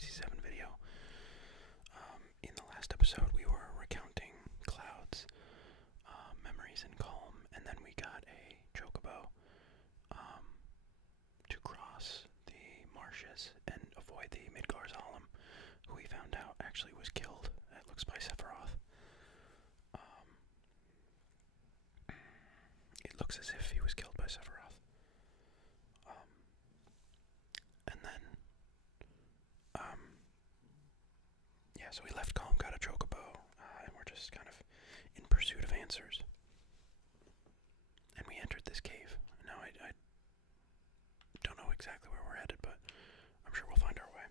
VII video. In the last episode, we were recounting Cloud's memories in Calm, and then we got a chocobo to cross the marshes and avoid the Midgar's Alum, who we found out actually was killed, it looks, by Sephiroth. It looks as if he was killed by Sephiroth. And then, yeah, so we left Calm, got a chocobo, and we're just kind of in pursuit of answers. And we entered this cave. Now, I don't know exactly where we're headed, but I'm sure we'll find our way.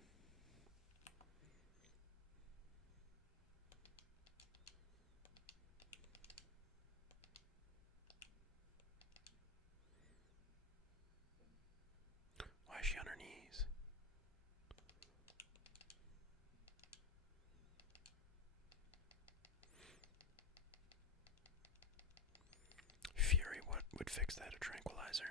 Why is she on her knees? Fury, what would fix that? A tranquilizer.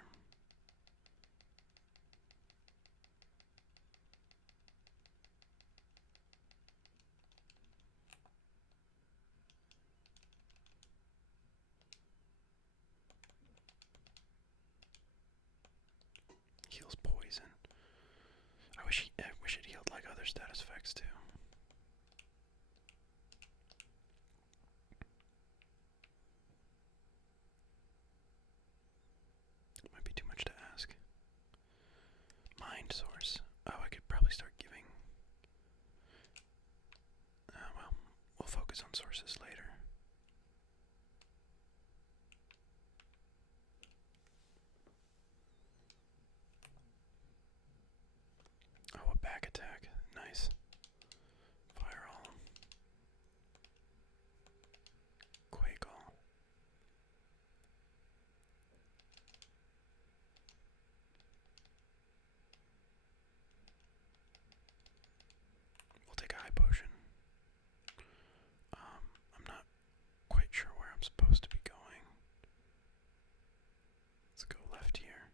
Heals poison. I wish it healed like other status effects too. Might be too much to ask. Mind source. Oh, I could probably start giving. Well, we'll focus on sources later. Oh, a back attack. Nice. Fire all. Quake all. We'll take a high potion. I'm not quite sure where I'm supposed to be going. Let's go left here.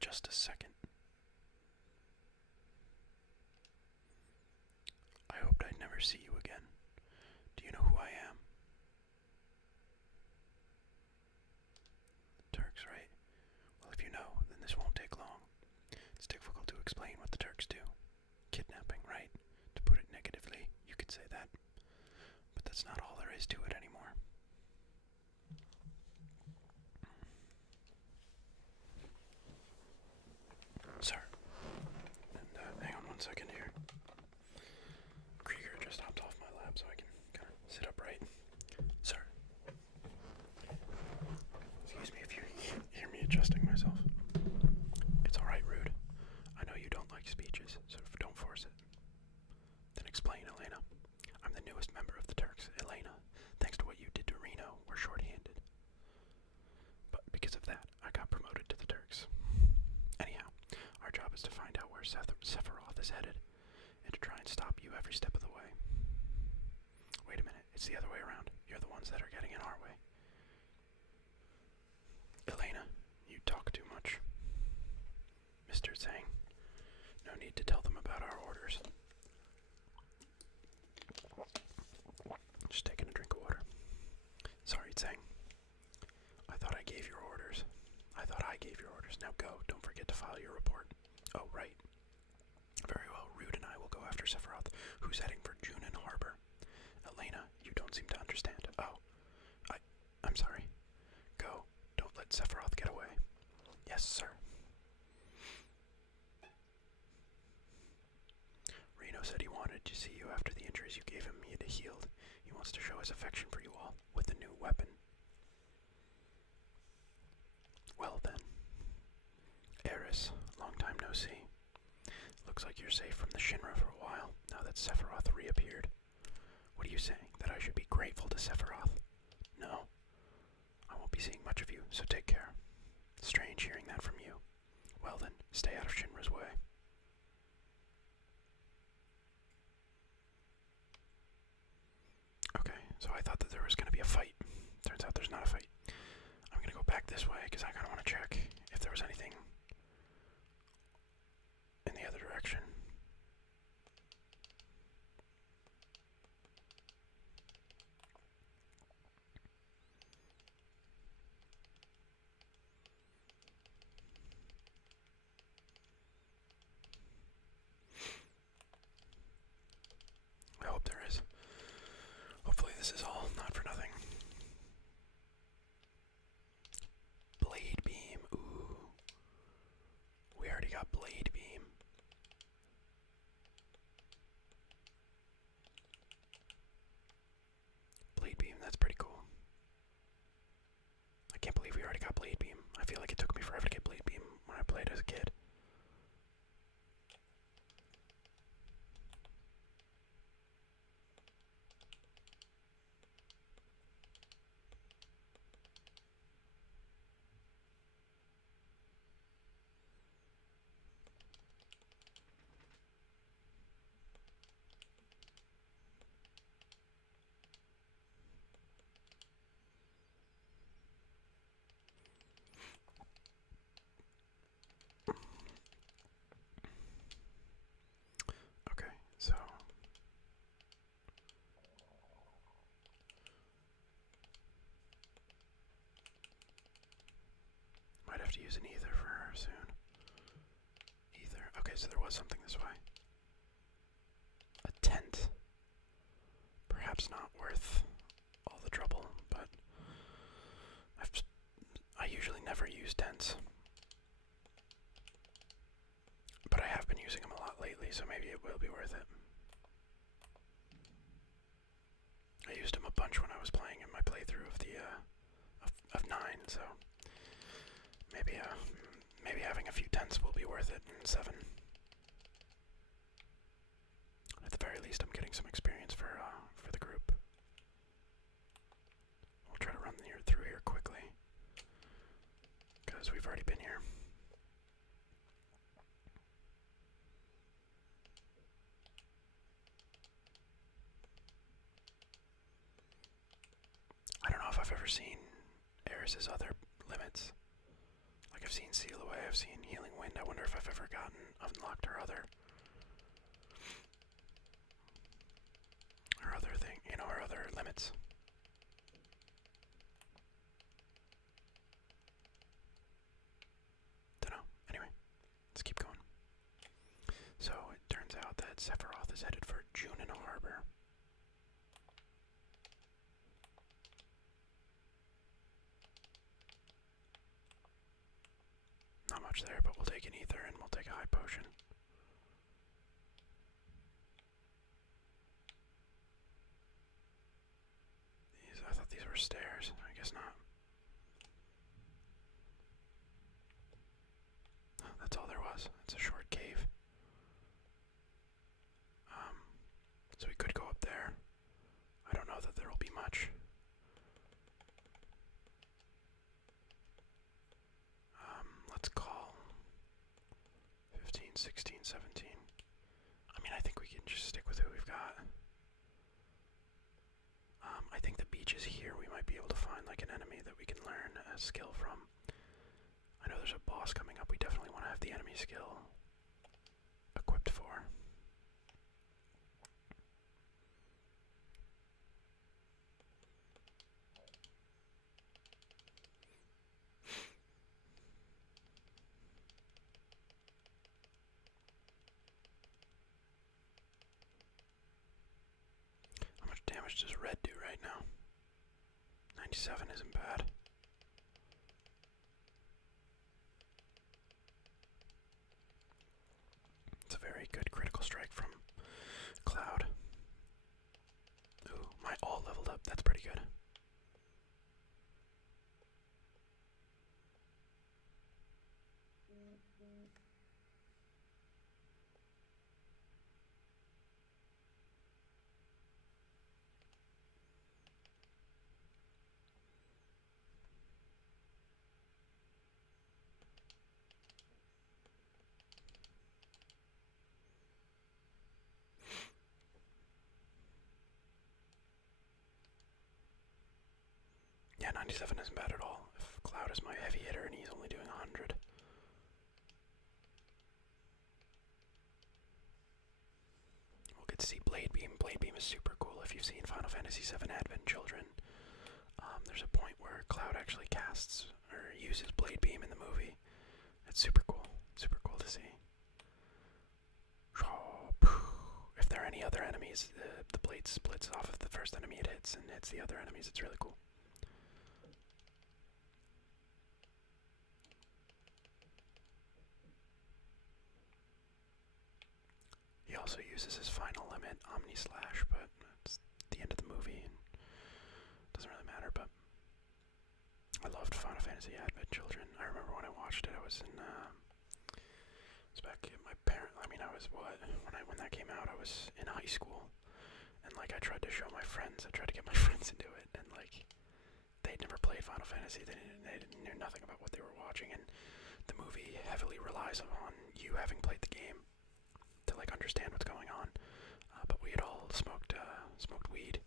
Just a second. I hoped I'd never see you again. Do you know who I am? Turks, right? Well, if you know, then this won't take long. It's difficult to explain what the Turks do. Kidnapping, right? To put it negatively, you could say that. But that's not all there is to it anymore. Sir. And hang on one second here. Krieger just hopped off my lap so I can kind of sit upright. Sir. Excuse me if you hear me adjusting myself. It's alright, Rude. I know you don't like speeches, so don't force it. Then explain, Elena. I'm the newest member of the Turks. Elena, thanks to what you did to Reno, we're short-handed. But because of that, I got promoted to the Turks. Anyhow, our job is to find out where Sephiroth is headed, and to try and stop you every step of the way. Wait a minute, it's the other way around. You're the ones that are getting in our way. Elena, you talk too much. Mr. Tsang, no need to tell them about our orders. Just taking a drink of water. Sorry, Tsang. I thought I gave your orders. Now go. Don't forget to file your report. Oh, right. Very well. Rude and I will go after Sephiroth, who's heading for Junon Harbor. Elena, you don't seem to understand. Oh. I'm sorry. Go. Don't let Sephiroth get away. Yes, sir. Reno said he wanted to see you after the injuries you gave him he had healed. He wants to show his affection for you all with a new weapon. Well then. Eris, long time no see. Looks like you're safe from the Shinra for a while, now that Sephiroth reappeared. What are you saying, that I should be grateful to Sephiroth? No. I won't be seeing much of you, so take care. Strange hearing that from you. Well then, stay out of Shinra's way. Okay, so I thought that there was going to be a fight. Turns out there's not a fight. I'm going to go back this way, because I kind of want to check if there was anything in the other direction. direction. I hope there is. Hopefully this is all not for nothing. Blade beam. Ooh. We already got blade beam. Blade beam, that's pretty cool. I can't believe we already got blade beam. I feel like it took me forever to get blade beam when I played as a kid. Okay, so might have to use an ether for her soon. Ether. Okay, so there was something this way. A tent. Perhaps not worth all the trouble, but I usually never use tents. But I have been using them a lot lately, so maybe it will be worth it. I used them a bunch when I was playing in my playthrough of the of 9, so maybe having a few tents will be worth it in 7. At the very least, I'm getting some experience for the group. We'll try to run through here quickly, because we've already been here. I don't know if I've ever seen Eris's other limits. Like, I've seen Seal Away, I've seen Healing Wind. I wonder if I've ever unlocked her other thing, her other limits. Dunno. Anyway, let's keep going. So, it turns out that Sephiroth is headed for Junon Harbor. Not much there, but we'll take an ether and we'll take a high potion. I thought these were stairs. I guess not. Oh, that's all there was. It's a short cave. So we could go up there. I don't know that there will be much. Let's call 15, 16, 17. I mean, I think we can just stick with who we've got. I think the beach is here. We might be able to find like an enemy that we can learn a skill from. I know there's a boss coming up. We definitely want to have the enemy skill equipped for. How much damage does red do right now? 97 isn't bad. It's a very good critical strike from Cloud. Ooh, my all leveled up. That's pretty good. Yeah, 97 isn't bad at all. If Cloud is my heavy hitter and he's only doing 100. get to see Blade Beam. Blade Beam is super cool if you've seen Final Fantasy VII Advent Children. There's a point where Cloud actually casts or uses Blade Beam in the movie. It's super cool. Super cool to see. If there are any other enemies, the blade splits off of the first enemy it hits and hits the other enemies. It's really cool. He also uses his final limit, Omni Slash, but it's the end of the movie and it doesn't really matter. But I loved Final Fantasy Advent Children. I remember when I watched it, I was in it's back at my parent. I mean, I was what when that came out, I was in high school, and like I tried to show my friends. I tried to get my friends into it, and like they'd never played Final Fantasy. They knew nothing about what they were watching, and the movie heavily relies on you having played the game to like understand what's going on. But we had all smoked weed,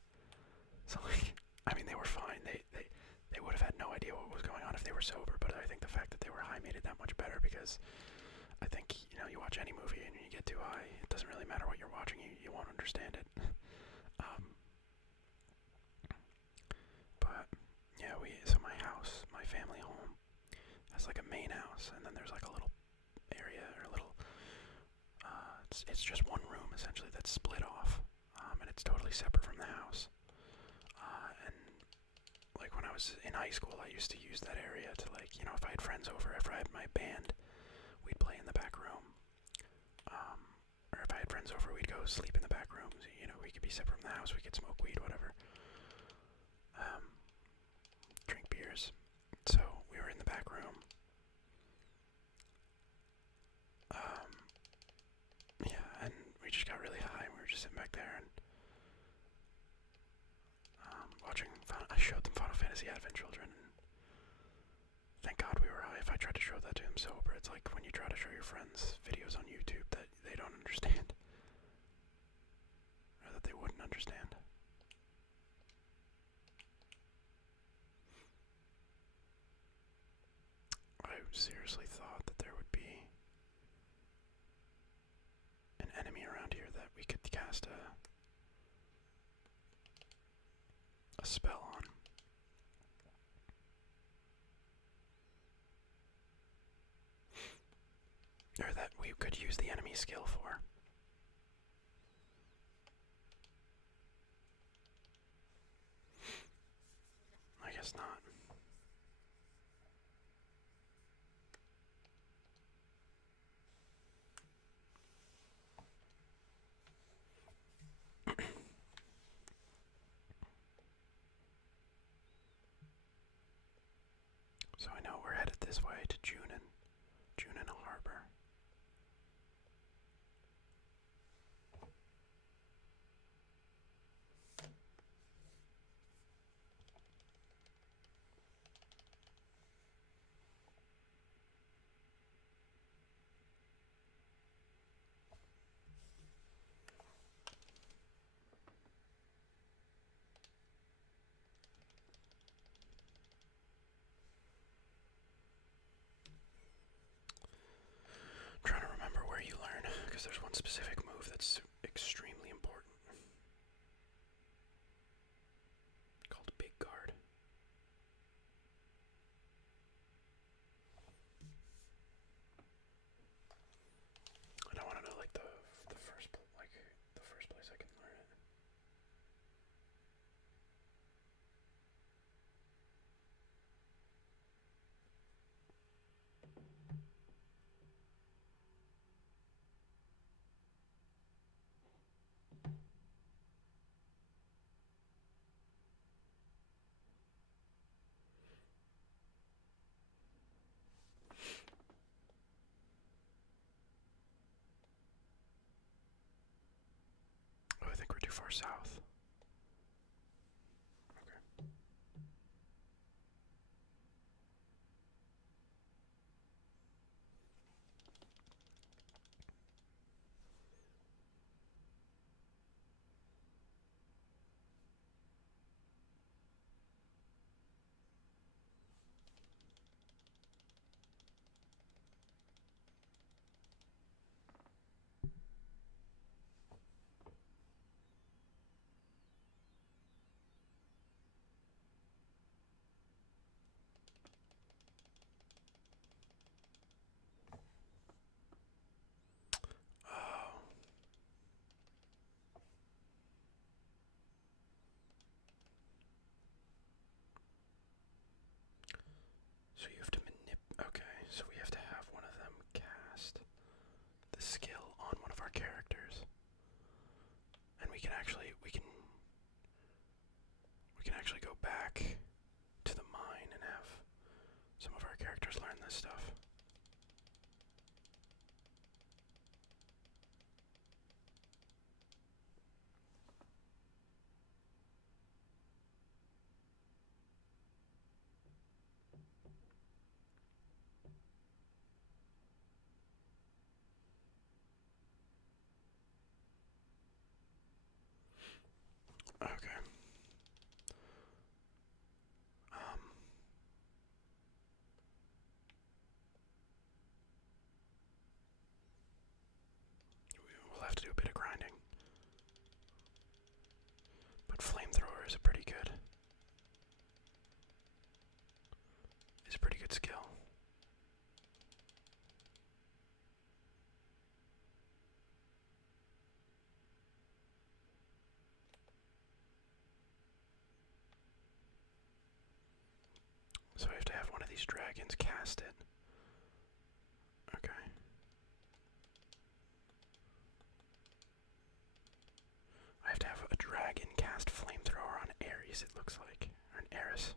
so like I mean they were fine. They would have had no idea what was going on if they were sober. But I think the fact that they were high made it that much better, because I think you watch any movie and you get too high, it doesn't really matter what you're watching. You won't understand it. But yeah, so my house, my family home, has like a main house, and then there's like a little area or a little it's just one room essentially that's split off, and it's totally separate from the house. And like when I was in high school, I used to use that area to like, if I had friends over, if I had my band, we'd play in the back room. Or if I had friends over, we'd go sleep in the back rooms. We could be separate from the house, we could smoke weed, whatever. Drink beers. So we were in the back room. Yeah, and we just got really high, and we were just sitting back there and watching. I showed them Final Fantasy Advent Children, and thank God we were high. If I tried to show that to them sober, it's like when you try to show your friends videos on YouTube that they don't understand, or that they wouldn't understand. I seriously thought that there would be an enemy around here that we could cast a spell on. Or that we could use the enemy skill for. I guess not. So I know we're headed this way to Junon Harbor. Trying to remember where you learn, because there's one specific move that's extremely important, called Big Guard. I don't want to know like the first place I can learn it. Oh, I think we're too far south. Okay. So you have to okay, so we have to have one of them cast the skill on one of our characters. And we can actually go back to the mine and have some of our characters learn this stuff. Okay. We'll have to do a bit of grinding. But flamethrower is a pretty good skill. So I have to have one of these dragons cast it. Okay. I have to have a dragon cast flamethrower on Ares, it looks like. Or an Eris.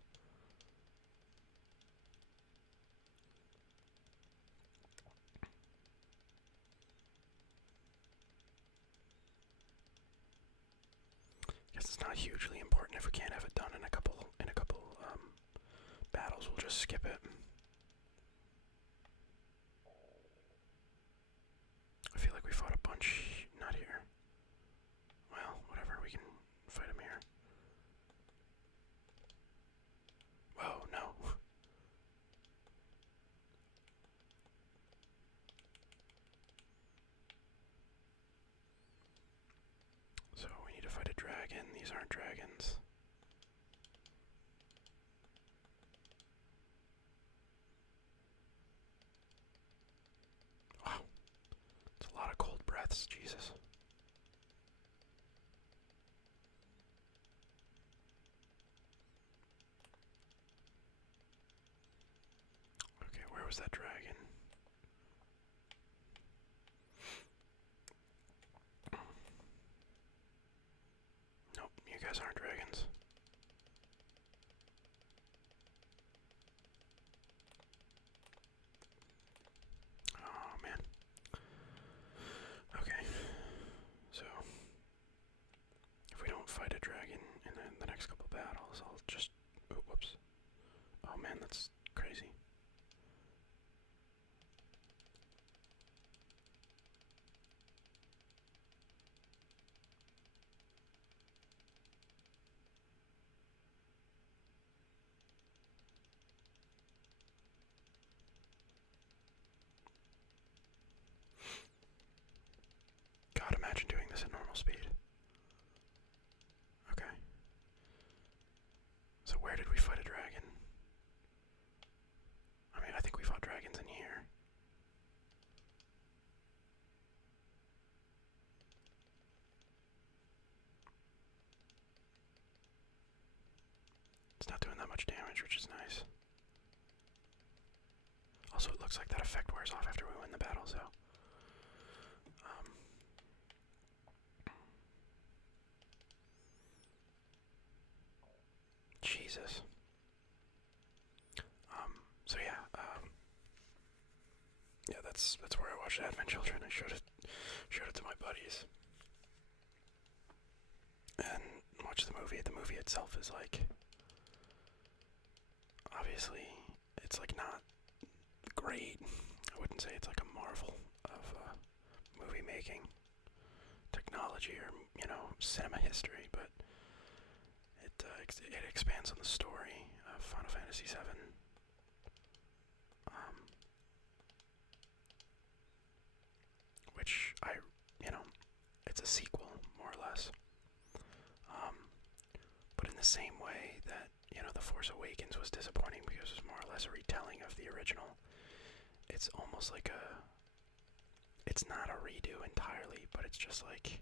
Guess it's not hugely important if we can't have it done in a couple battles. We'll just skip it. I feel like we fought a bunch. Not here. Well, whatever. We can fight him here. Whoa, no. So we need to fight a dragon. These aren't dragons. Wow. It's a lot of cold breaths, Jesus. Okay, where was that dragon? Nope, you guys aren't dragons. Oh, man. Okay. So, if we don't fight a dragon in the next couple battles, I'll just... Oh, whoops. Oh, man, that's crazy. God, imagine doing this at normal speed. Okay. So where did we fight a dragon? I mean, I think we fought dragons in here. It's not doing that much damage, which is nice. Also, it looks like that effect wears off after we win the battle, so... Jesus. So yeah, yeah, that's where I watched Advent Children. I showed it to my buddies. And watched the movie. The movie itself is like... Obviously, it's like not great. I wouldn't say it's like a marvel of movie making technology or, you know, cinema history, but it expands on the story of Final Fantasy VII. Which it's a sequel, more or less. But in the same way that, The Force Awakens was disappointing because it was more or less a retelling of the original, it's almost like it's not a redo entirely, but it's just like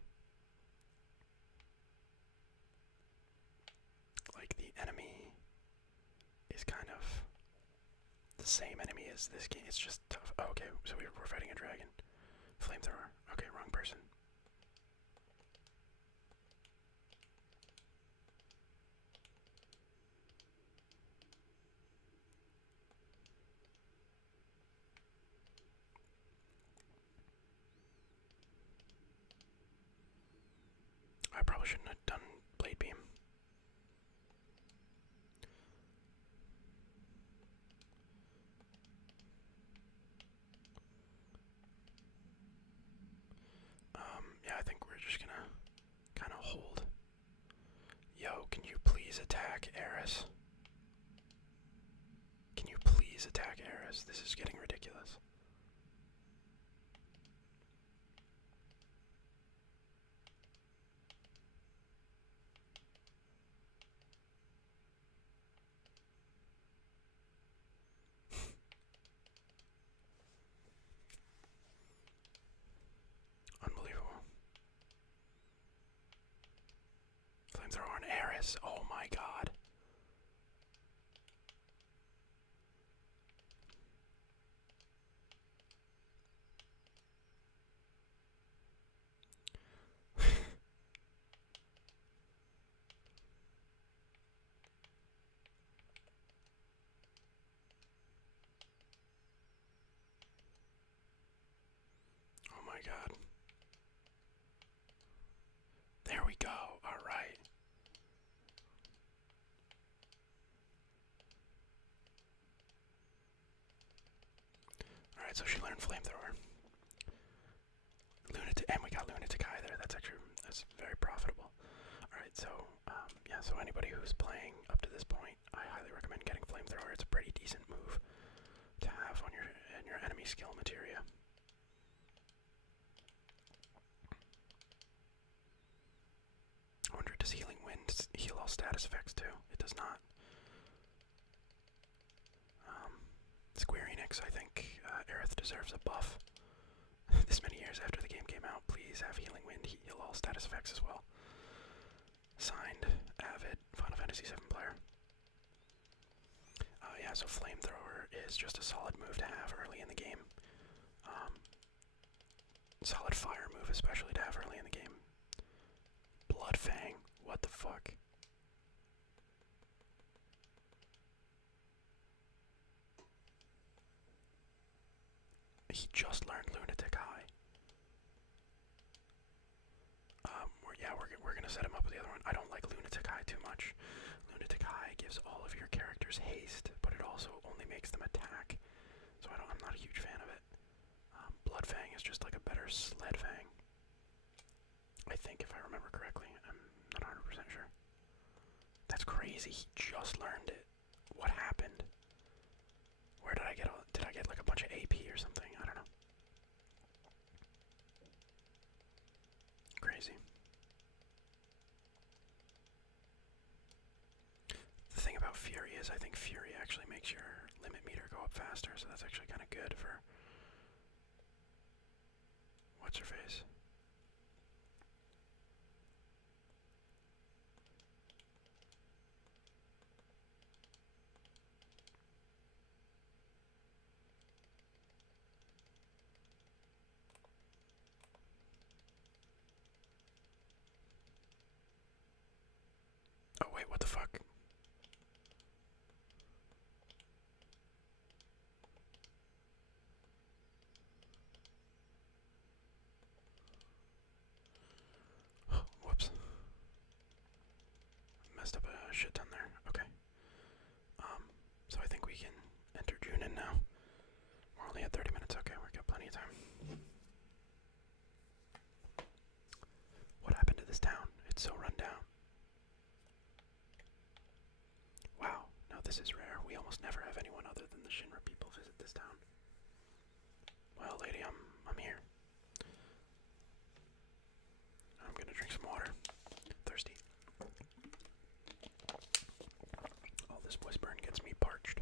the enemy is kind of the same enemy as this game. It's just tough. Oh, okay, so we're fighting a dragon. Flamethrower. Okay, wrong person. I probably shouldn't have done Blade Beam. Yeah, I think we're just gonna kind of hold. Yo, can you please attack Eris? Can you please attack Eris? This is getting ridiculous. Unbelievable. Flamethrower on Eris. Oh my god. Oh my god. There we go. Alright. Alright, so she learned Flamethrower. And we got Lunatic Eye there. That's very profitable. Alright, so, yeah, so anybody who's playing up to this point, I highly recommend getting Flamethrower. It's a pretty decent move to have on your enemy skill materia. I wonder, does Healing Wind heal all status effects too? It does not. Square Enix, I think Aerith deserves a buff. This many years after the game came out, please have Healing Wind heal all status effects as well. Signed, Avid, Final Fantasy VII player. Yeah, so Flamethrower is just a solid move to have early in the game. Solid fire move, especially to have early in the game. Bloodfang, what the fuck? He just learned Lunatic Eye. We're gonna set him up with the other one. I don't like Lunatic Eye too much. Lunatic Eye gives all of your characters haste, but it also only makes them attack. So I'm not a huge fan of it. Bloodfang is just like a better Sled Fang. I think, if I remember correctly. I'm not 100% sure. That's crazy. He just learned it. What happened? Where did I get all? Did I get like a bunch of AP or something? I don't know. Crazy. The thing about Fury is I think Fury actually makes your limit meter go up faster, so that's actually kind of good for what's her face. Oh wait, what the fuck? Whoops. Messed up a shit ton there. Okay. So I think we can enter Junon now. We're only at 30 minutes. Okay, we've got plenty of time. What happened to this town? It's so run down. Wow, now this is rare. We almost never have anyone other than the Shinra people visit this town. Well, lady, I'm here. I'm gonna drink some water. Thirsty. All this whispering gets me parched.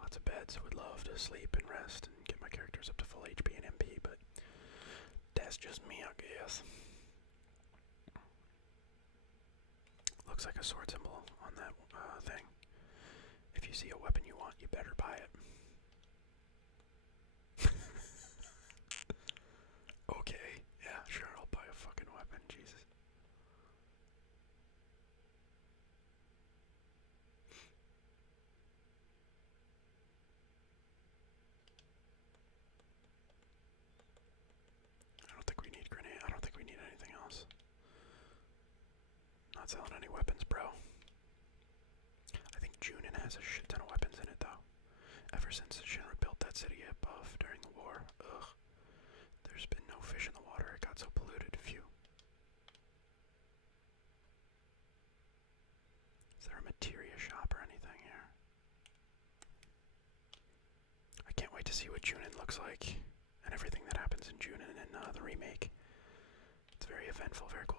Lots of beds. Would love to sleep and rest and get my characters up to full HP and MP, but that's just me, I guess. Looks like a sword symbol on that thing. If you see a weapon you want, you better buy it. Okay, yeah, sure, I'll buy a fucking weapon, Jesus. I don't think we need grenade. I don't think we need anything else. Not selling any weapons, bro. I think Junon has a shit ton of weapons in it, though. Ever since Shinra built that city above during the war, ugh. There's been no fish in the water. It got so polluted. Phew. Is there a materia shop or anything here? I can't wait to see what Junon looks like and everything that happens in Junon and the remake. It's very eventful, very cool.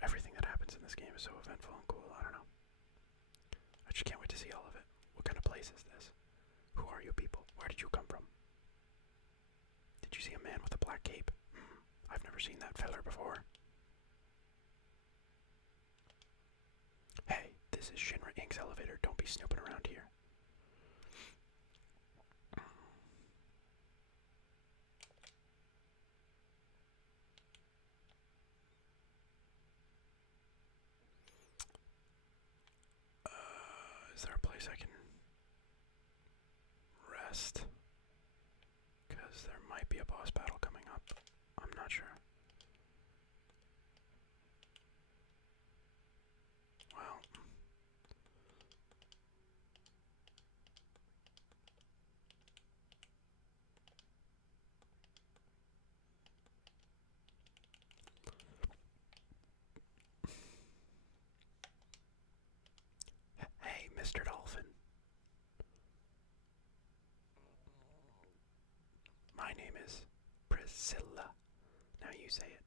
Everything that happens in this game is so eventful and cool. I don't know. I just can't wait to see all of it. What kind of place is this? Who are you people? Where did you come from? Did you see a man with a black cape? I've never seen that feller before. Hey, this is Shinra Inc.'s elevator. Don't be snooping around here. Is there a place I can rest? Because there might be a boss battle coming up. I'm not sure. Well. Hey, Mr. Dolphin. My name is Priscilla. Now you say it.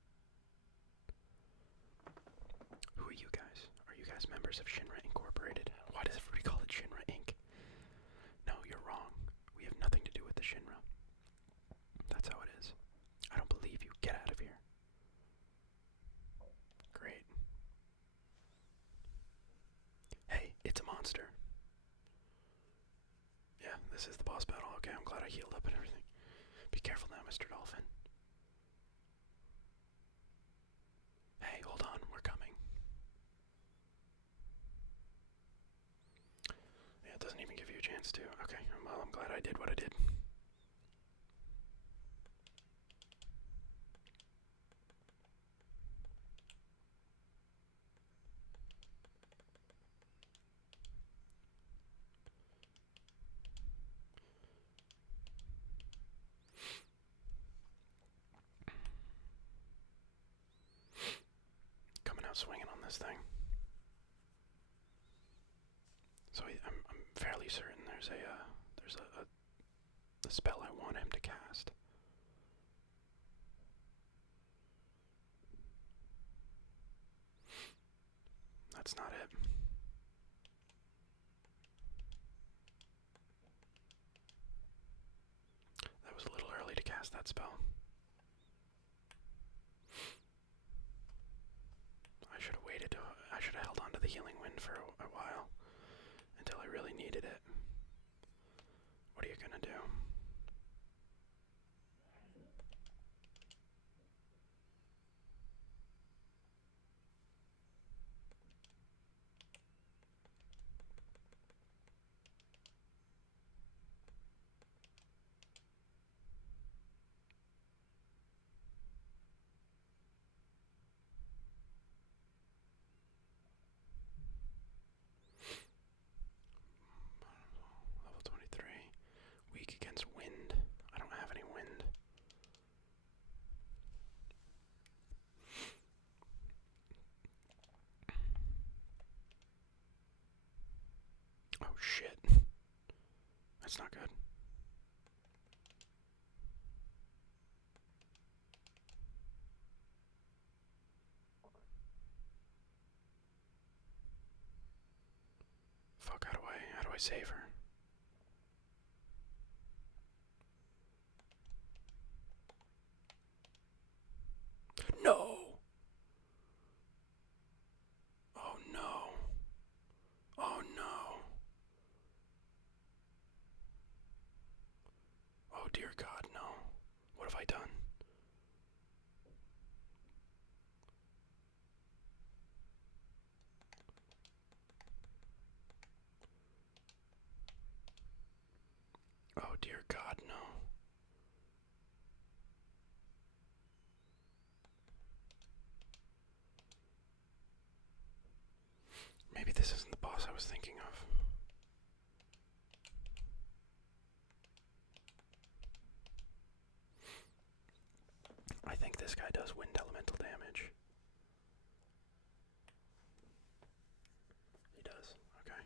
Who are you guys? Are you guys members of Shinra Incorporated? Why does everybody call it Shinra Inc.? No, you're wrong. We have nothing to do with the Shinra. That's how it is. I don't believe you. Get out of here. Great. Hey, it's a monster. Yeah, this is the boss battle. Okay, I'm glad I healed up and everything. Be careful now, Mr. Dolphin. Hey, hold on, we're coming. Yeah, it doesn't even give you a chance to. Okay, well, I'm glad I did what I did. Coming out swinging on this thing. So I'm fairly certain there's a spell I want him to cast. That's not it. That was a little early to cast that spell. I should have waited. I should have held on to the healing wind for a while until I really needed it. What are you gonna do? Level 23. Weak against wind. I don't have any wind. Oh shit. That's not good. Fuck, how do I save her? No! Oh no. Oh no. dear God, no. What have I done? Oh dear God, no. Maybe this isn't the boss I was thinking of. I think this guy does wind elemental damage. He does, okay.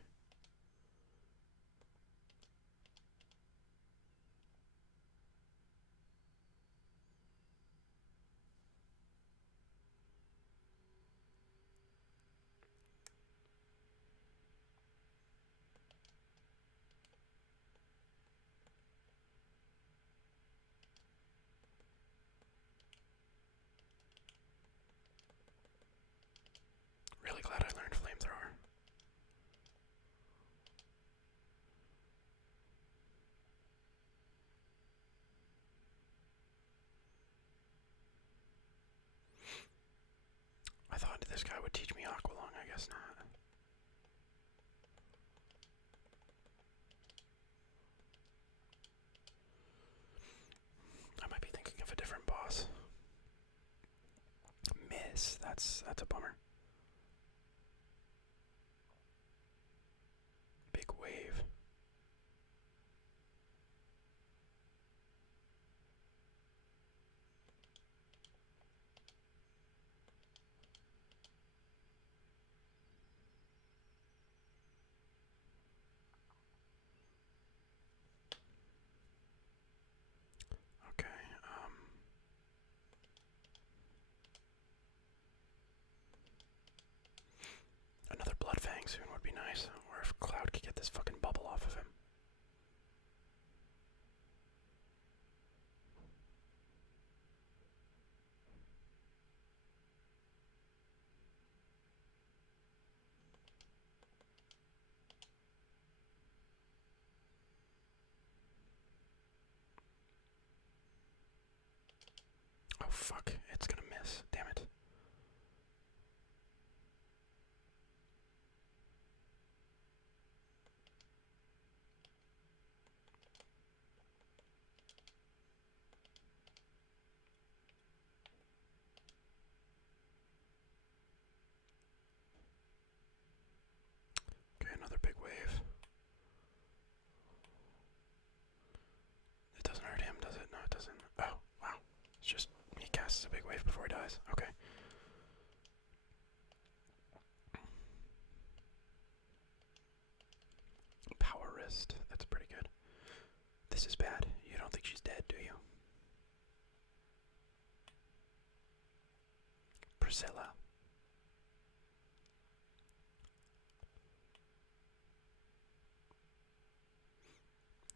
Really glad I learned flamethrower. I thought this guy would teach me Aqualung, I guess not. I might be thinking of a different boss. Miss, that's a bummer. Big wave. Okay, another Blood Fang soon would be nice. Or if Cloud could get this fucking bubble off of him. Oh fuck, it's gonna miss. Damn it. Okay, another big wave. It doesn't hurt him, does it? No, it doesn't. Oh, wow. It's just, he casts a big wave before he dies. Okay. Power wrist. That's pretty good. This is bad. You don't think she's dead, do you? Priscilla.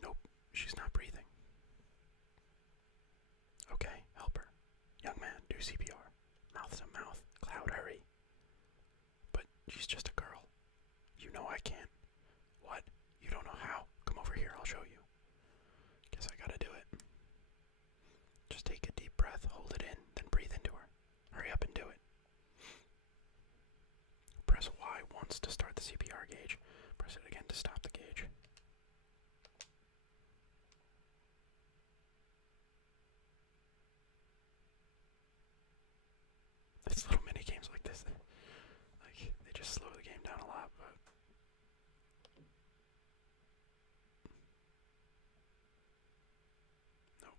Nope, she's not breathing. Okay, help her. Young man, do CPR. Mouth to mouth. Cloud, hurry. But she's just a girl. You know I can't. What? You don't know how? Come over here, I'll show you. Guess I gotta do it. Just take a deep breath, hold it in, then breathe into her. Hurry up and do it. Press Y once to start the CPR gauge. Press it again to stop the gauge. It's little mini games like this, like, they just slow the game down a lot, but nope.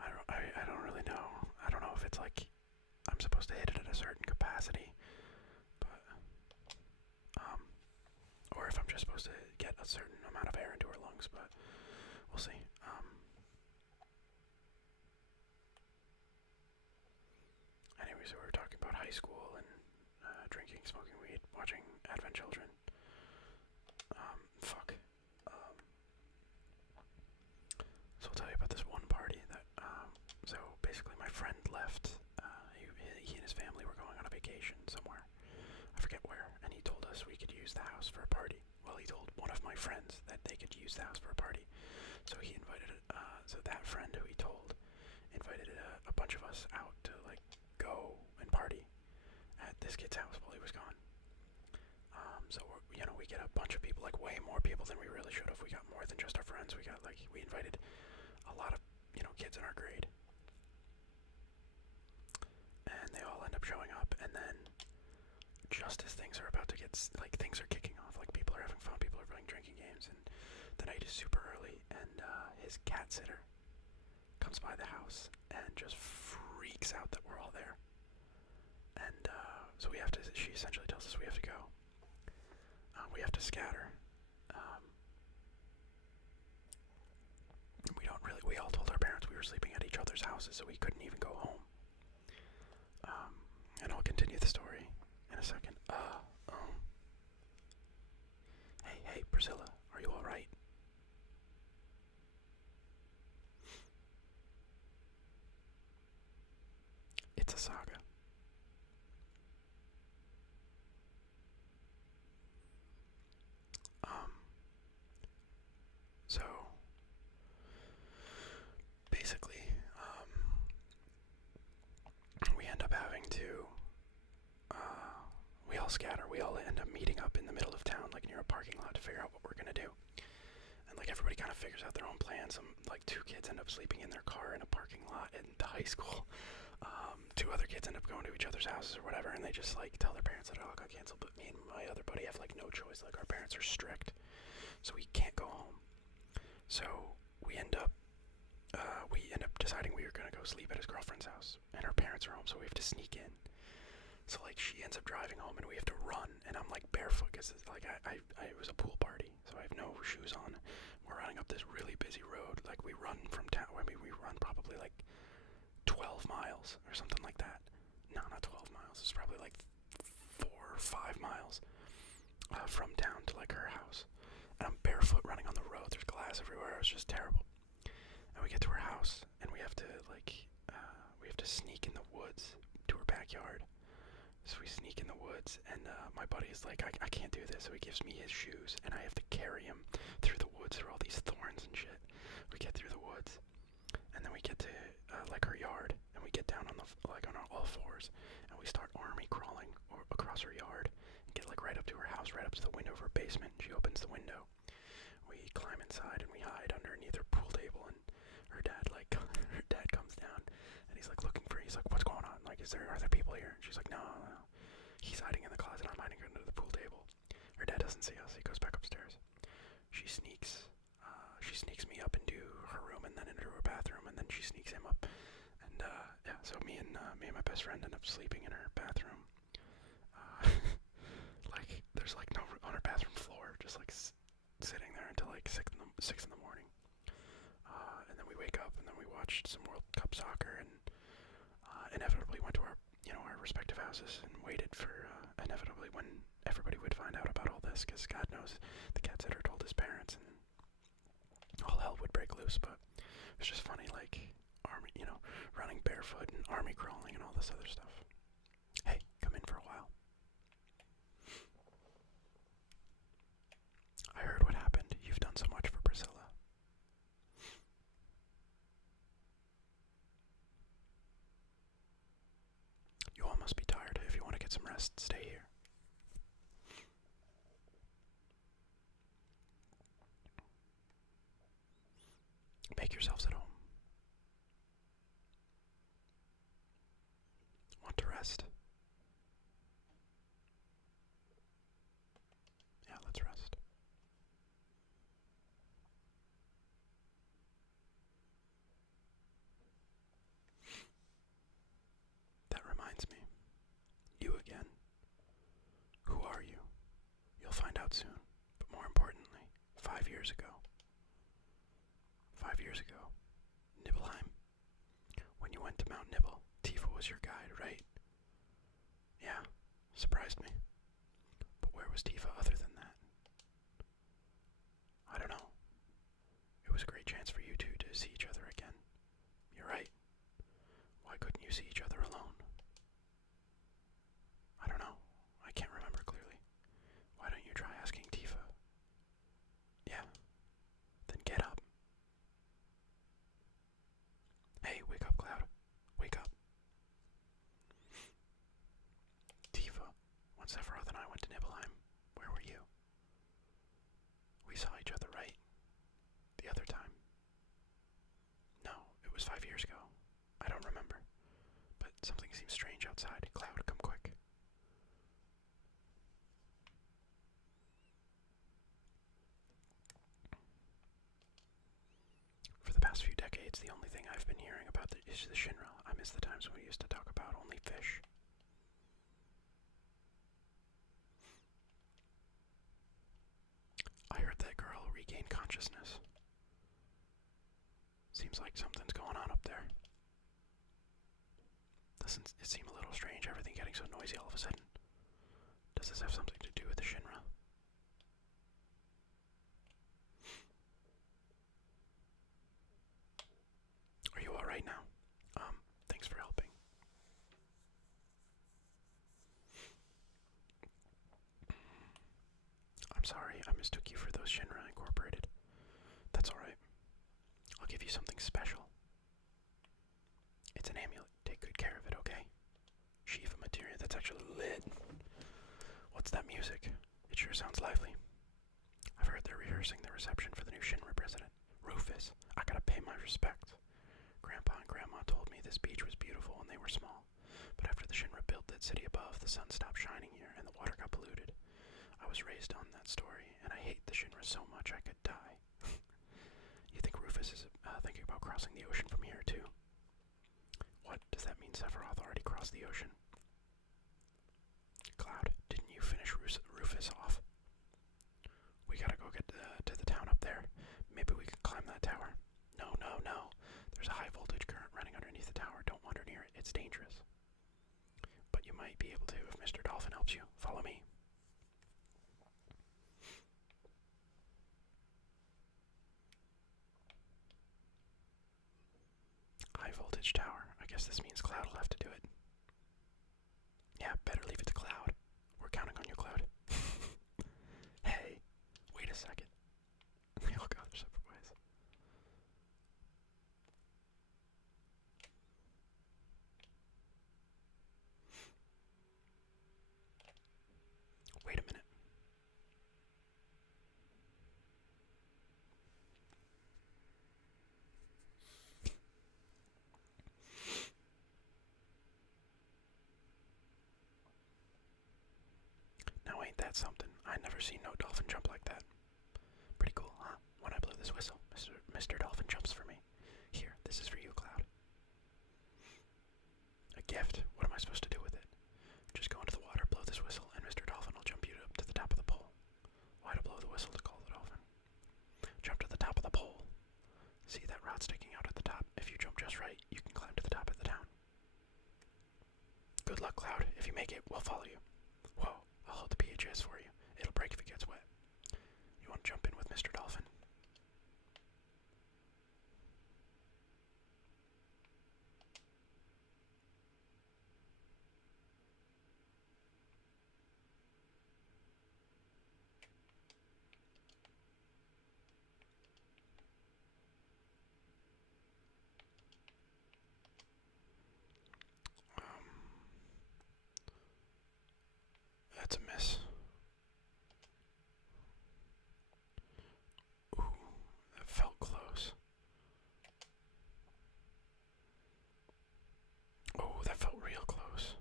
I don't really know. I don't know if it's like I'm supposed to hit it at a certain capacity, but or if I'm just supposed to get a certain amount of air into her lungs, but we'll see. Anyways, we were talking about high school and drinking, smoking weed, watching Advent Children. us we could use the house for a party. Well, he told one of my friends that they could use the house for a party. So he invited, so that friend who he told invited a bunch of us out to like go and party at this kid's house while he was gone. So we get a bunch of people, like way more people than we really should have. We got more than just our friends. We invited a lot of kids in our grade, and they all end up showing up. And then just as things are about to get things are kicking off, like people are having fun, people are playing drinking games, and the night is super early, and his cat sitter comes by the house and just freaks out that we're all there. And so she essentially tells us we have to go. We have to scatter. We all told our parents we were sleeping at each other's houses, so we couldn't even go home. And I'll continue the story in a second. Hey, Priscilla, are you alright? It's a saga. So basically, we end up having to, we all scatter, we all end up meeting up in the middle of town, like near a parking lot, to figure out what we're gonna do. And like everybody kind of figures out their own plans. Like 2 kids end up sleeping in their car in a parking lot in the high school. 2 other kids end up going to each other's houses or whatever, and they just like tell their parents that it all got canceled. But me and my other buddy have like no choice. Like our parents are strict, so we can't go home. So we end up deciding we were gonna go sleep at his girlfriend's house, and her parents are home, so we have to sneak in. So like she ends up driving home, and we have to run, and I'm like barefoot because like it was a pool party, so I have no shoes on. We're running up this really busy road. Like we run from town. I mean, we run probably like 12 miles or something like that. No, not 12 miles. It's probably like 4 or 5 miles from town to like her house. And I'm barefoot running on the road. There's glass everywhere. It was just terrible. And we get to her house, and we have to sneak in the woods to her backyard. So we sneak in the woods, and my buddy's like, I can't do this. So he gives me his shoes, and I have to carry him through the woods through all these thorns and shit. We get through the woods, and then we get to like her yard, and we get down on all fours, and we start army crawling across her yard, and get like right up to her house, right up to the window of her basement. And she opens the window. We climb inside, and we hide underneath her pool table, and her dad comes down, and he's like he's like, what's going on? Like, are there people here? And she's like, no. He's hiding in the closet, I'm hiding under the pool table. Her dad doesn't see us, he goes back upstairs. She sneaks me up into her room, and then into her bathroom, and then she sneaks him up. And yeah, so me and my best friend end up sleeping in her bathroom. Like, there's like no on her bathroom floor, just like sitting there until like 6 in the morning. And then we wake up, and then we watched some World Cup soccer, and inevitably went to our respective houses and waited for inevitably when everybody would find out about all this, because God knows the cat sitter told his parents, and all hell would break loose. But it was just funny, like army, running barefoot and army crawling and all this other stuff. Hey, come in for a while. I heard what happened. You've done so much for Priscilla. You all must be tired. If you want to get some rest, stay here. Make yourselves at home. Want to rest? Yeah, let's rest. That reminds me. You again. Who are you? You'll find out soon. But more importantly, 5 years ago. 5 years ago. Nibelheim. When you went to Mount Nibel, Tifa was your guide, right? Yeah, surprised me. But where was Tifa other than that? I don't know. It was a great chance for you two to see each other again. You're right. Why couldn't you see each other alone? I don't know. I can't remember clearly. last few decades, the only thing I've been hearing about is the Shinra. I miss the times when we used to talk about only fish. I heard that girl regained consciousness. Seems like something's going on up there. Doesn't it seem a little strange, everything getting so noisy all of a sudden? Does this have something to do with the Shinra? Are you alright now? Thanks for helping. I'm sorry, I mistook you for those Shinra Incorporated. That's alright. I'll give you something special. It's an amulet. Take good care of it, okay? Shiva materia, that's actually lit. What's that music? It sure sounds lively. I've heard they're rehearsing the reception for the new Shinra president, Rufus. I gotta pay my respects. Grandpa and Grandma told me this beach was beautiful when they were small, but after the Shinra built that city above, the sun stopped shining here and the water got polluted. I was raised on that story, and I hate the Shinra so much I could die. You think Rufus is thinking about crossing the ocean from here, too? What, does that mean Sephiroth already crossed the ocean? Cloud, didn't you finish Rufus off? We gotta go get to the town up there. Maybe we can climb that tower. No, no, no. There's a high voltage current running underneath the tower. Don't wander near it. It's dangerous. But you might be able to if Mr. Dolphin helps you. Follow me. High voltage tower. I guess this means Cloud will have to do it. Yeah, better leave it to Cloud. We're counting on you, Cloud. Hey, wait a second. They all go their separate ways. Wait a minute. Now ain't that something? I never seen no dolphin jump like that. Pretty cool, huh? When I blow this whistle, Mr. Dolphin jumps for me. Here, this is for you, Cloud. A gift? What am I supposed to do with it? Just go into the water, blow this whistle, and Mr. Dolphin will jump you up to the top of the pole. Why to blow the whistle to call the dolphin? Jump to the top of the pole. See that rod sticking out at the top? If you jump just right, you can climb to the top of the town. Good luck, Cloud. If you make it, we'll follow you. Whoa, I'll hold the PHS for you. It'll break if it gets wet. You want to jump in with Mr. Dolphin? That's a miss. Ooh, that felt close. Oh, that felt real close.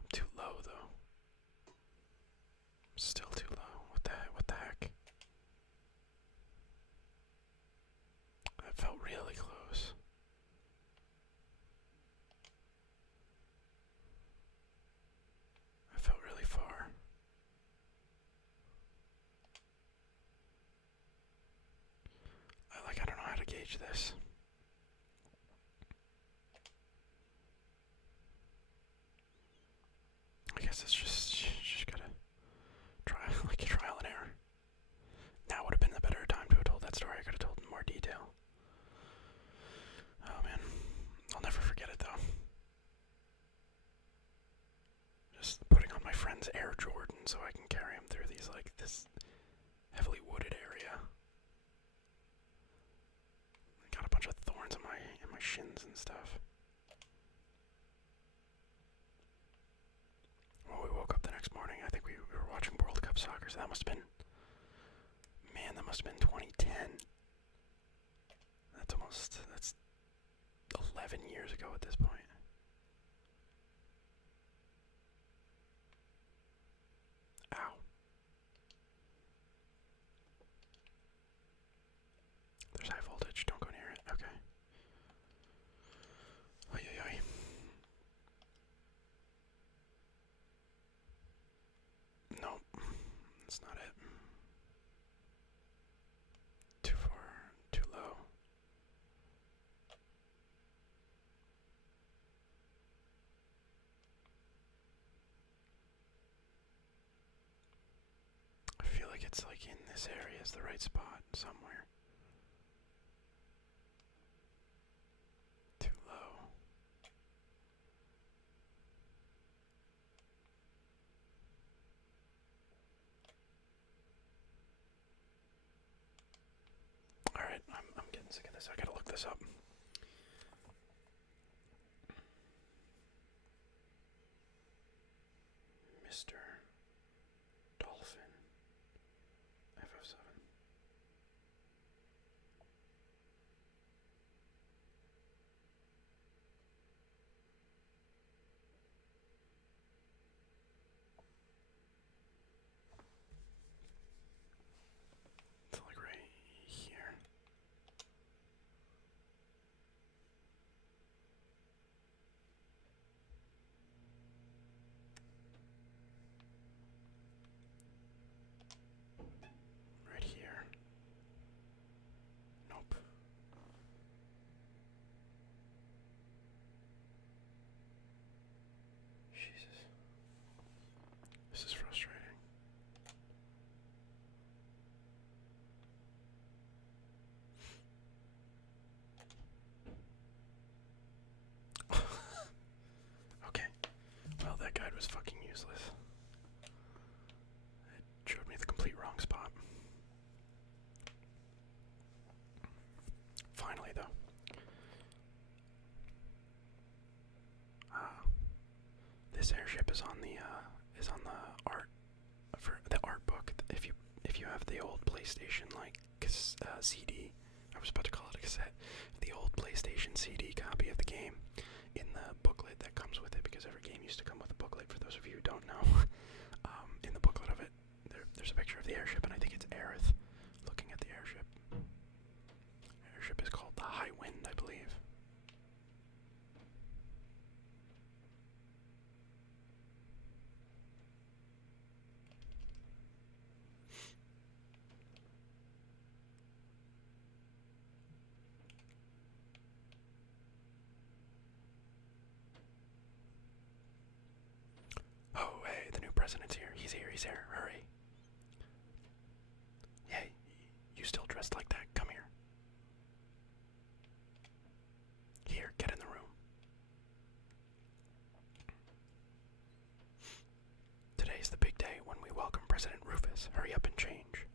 I'm too low, though. Still too low. What the heck? That felt really close. I felt really far. I don't know how to gauge this. I guess it's just gotta try, like a trial and error. Now would have been the better time to have told that story. I could have told in more detail. Oh man, I'll never forget it though. Just putting on my friend's Air Jordan so I can carry him through this heavily wooded area. I got a bunch of thorns in my shins and stuff. Well, we woke up the next morning. I think we were watching World Cup soccer, so that must have been 2010. That's 11 years ago at this point. Ow. voltage. Don't go near it. Okay. Oy, oy, oy. Nope. That's not it. Too far. Too low. I feel like it's like in this area is the right spot somewhere. Too low. Alright, I'm getting sick of this. I gotta look this up. Mr. Dolphin. FF7. It's like right here. Right here. Nope. Jesus. This is frustrating. Okay. Well, that guide was fucking useless. It showed me the complete wrong spot. Finally, though. This airship is on the art for the art book. If you have the old PlayStation CD, I was about to call it a cassette. The old PlayStation CD copy of the game, in the booklet that comes with it, because every game used to come with a booklet. For those of you who don't know, in the booklet of it, there's a picture of the airship, and I think it's Aerith looking at the airship. Airship is called the High Wind, I believe. Oh, hey, the new president's here. He's here. Hurry. Hey, you still dressed like that? Come here. Here, get in the room. Today's the big day when we welcome President Rufus. Hurry up and change.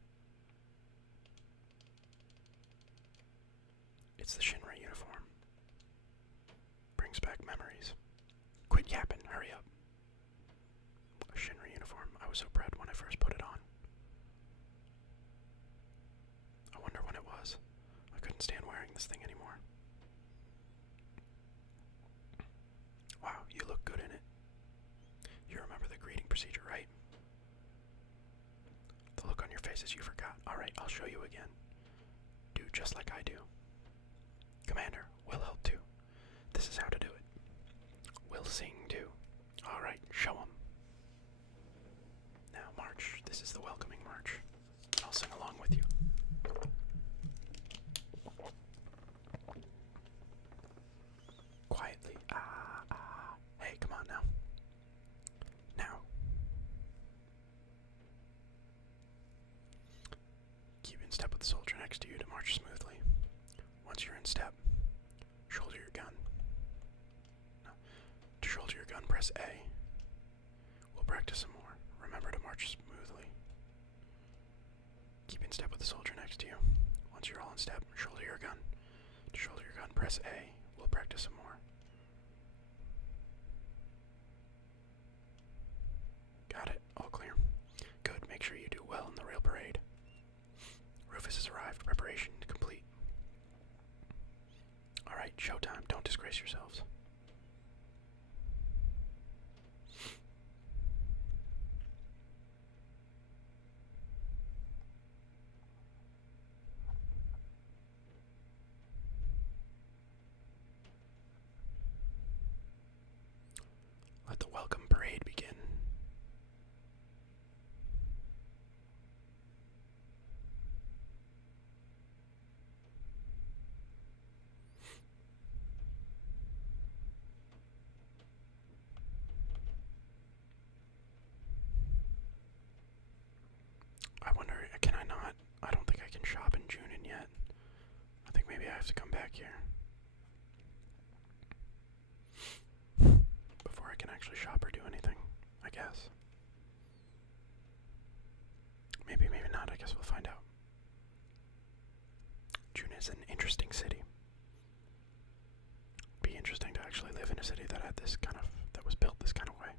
It's the Shinra uniform. Brings back memories. Quit yapping, hurry up. A Shinra uniform. I was so proud when I first put it on. I wonder when it was. I couldn't stand wearing this thing anymore. Wow, you look good in it. You remember the greeting procedure, right? The look on your face is you forgot. Alright, I'll show you again. Do just like I do. Commander, we'll help too. This is how to do it. We'll sing too. Alright, show 'em. Now march. This is the welcoming march. I'll sing along with you. Quietly. Hey, come on now. Now. Keep in step with the soldier next to you to march smoothly. Once you're in step, shoulder your gun. No. To shoulder your gun, press A. We'll practice some more. Remember to march smoothly. Keep in step with the soldier next to you. Once you're all in step, shoulder your gun. To shoulder your gun, press A. We'll practice some more. Got it. All clear. Good. Make sure you do well in the rail parade. Rufus has arrived. Preparation complete. Alright, showtime. Don't disgrace yourselves. have to come back here before I can actually shop or do anything, I guess. Maybe, maybe not. I guess we'll find out. Junon is an interesting city. Be interesting to actually live in a city that had this kind of, that was built this kind of way.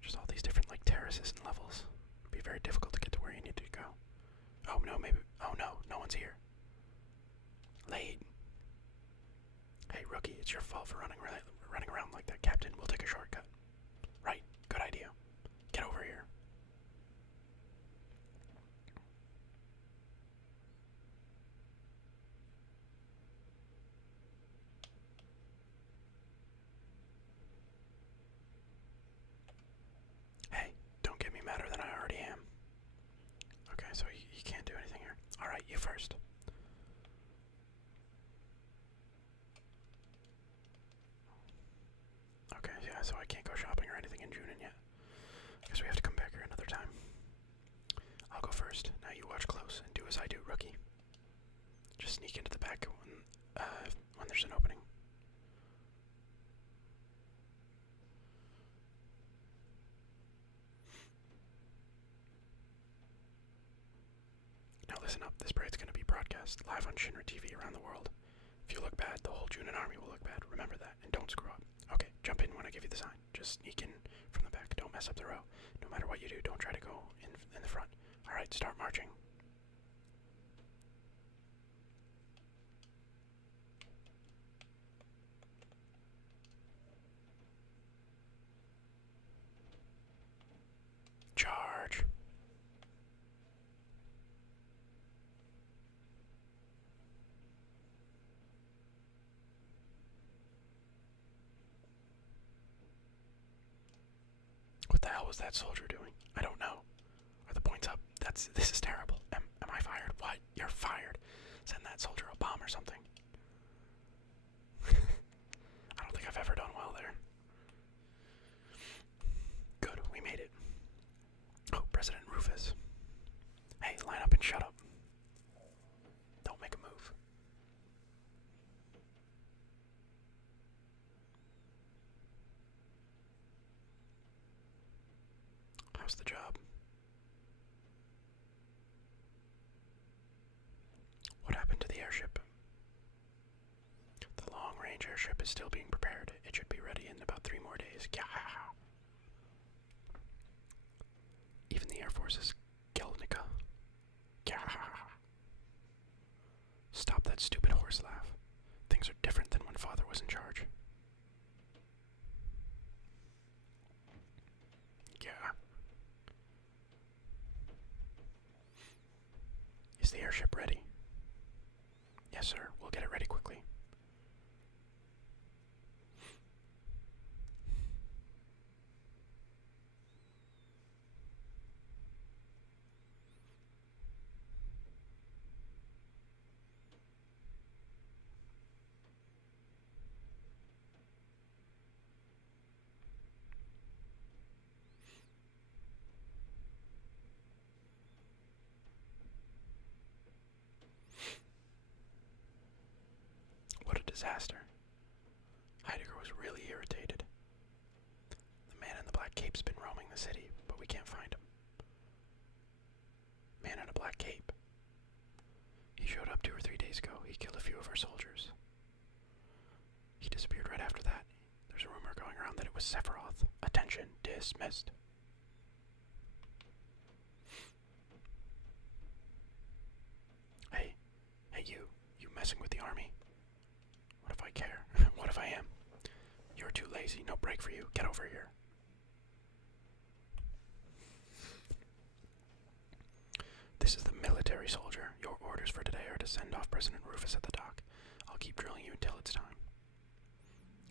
Just all these different like terraces and levels. It'd be very difficult to get to where you need to go. Oh no, maybe. Oh no, no one's here. Late. Hey rookie, it's your fault for running around like that, Captain. We'll take a shortcut. Right, good idea. Get over here. Hey, don't get me madder than I already am. Okay, so you can't do anything here. Alright, you first. Okay, yeah, so I can't go shopping or anything in Junon yet. Guess we have to come back here another time. I'll go first. Now you watch close and do as I do, rookie. Just sneak into the back when there's an opening. Now listen up, this parade's gonna be broadcast live on Shinra TV around the world. If you look bad, the whole Junon army will look bad. Remember that, and don't screw up. Okay, jump in when I give you the sign. Just sneak in from the back. Don't mess up the row. No matter what you do, don't try to go in the front. Alright, start marching. Charge. What the hell was that soldier doing? I don't know. Are the points up? This is terrible. Am I fired? What? You're fired. Send that soldier a bomb or something. I don't think I've ever done well there. Good, we made it. Oh, President Rufus. Hey, line up and shut up. Don't make a move. How's the job? What happened to the airship? The long-range airship is still being prepared. It should be ready in about 3 more days. Yeah. Even the Air Force's Gelnica. Yeah. Stop that stupid horse laugh. Things are different than when Father was in charge. Yeah. Is the airship ready? Yes, sir. We'll get it ready quickly. What a disaster. Heidegger was really irritated. The man in the black cape's been roaming the city, but we can't find him. Man in a black cape. He showed up 2 or 3 days ago. He killed a few of our soldiers. He disappeared right after that. There's a rumor going around that it was Sephiroth. Attention, dismissed. Hey, you messing with the army? What if I care? What if I am? You're too lazy, no break for you. Get over here. This is the military soldier. Your orders for today are to send off President Rufus at the dock. I'll keep drilling you until it's time.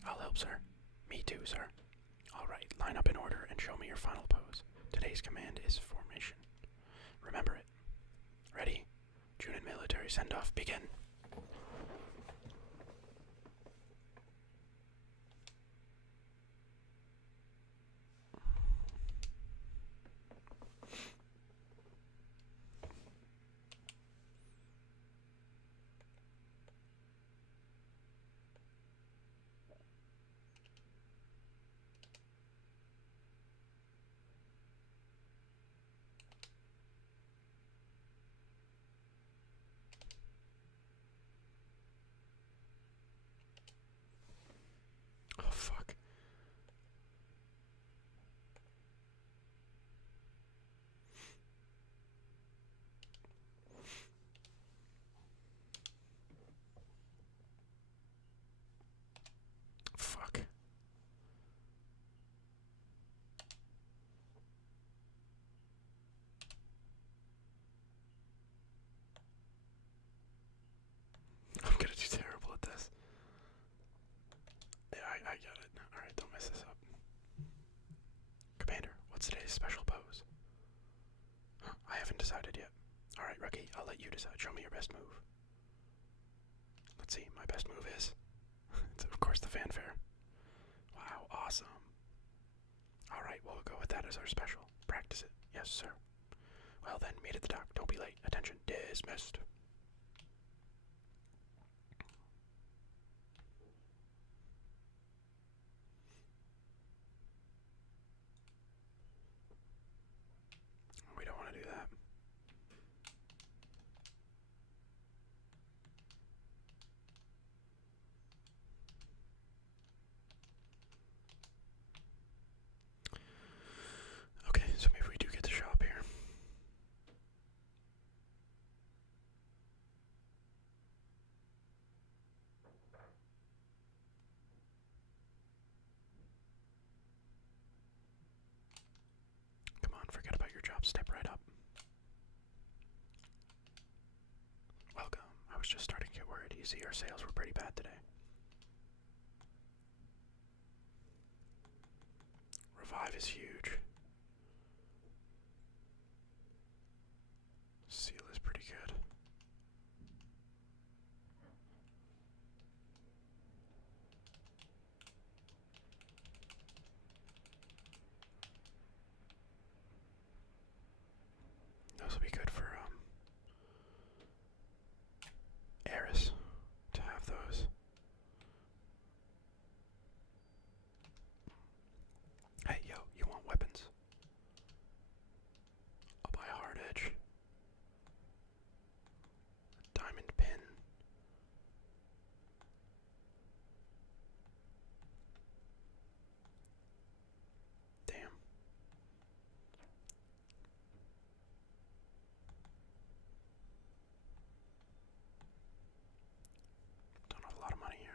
I'll help, sir. Me too, sir. Alright, line up in order and show me your final pose. Today's command is formation. Remember it. Ready? Junon military send-off, begin. What's today's special pose? Huh, I haven't decided yet. Alright, rookie, I'll let you decide. Show me your best move. Let's see, my best move is... it's of course the fanfare. Wow, awesome. Alright, we'll go with that as our special. Practice it. Yes, sir. Well then, meet at the dock. Don't be late. Attention, dismissed. We don't want to do that. Okay, so maybe we do get to shop here. Come on, forget about your job. Step right up. Welcome. I was just starting to get worried. You see, our sales were pretty bad today. Revive is huge. Seal is pretty good. Those will be good for Eris to have those. Hey, yo, you want weapons? I'll buy a hard edge. A diamond pin. Damn. Don't have a lot of money here.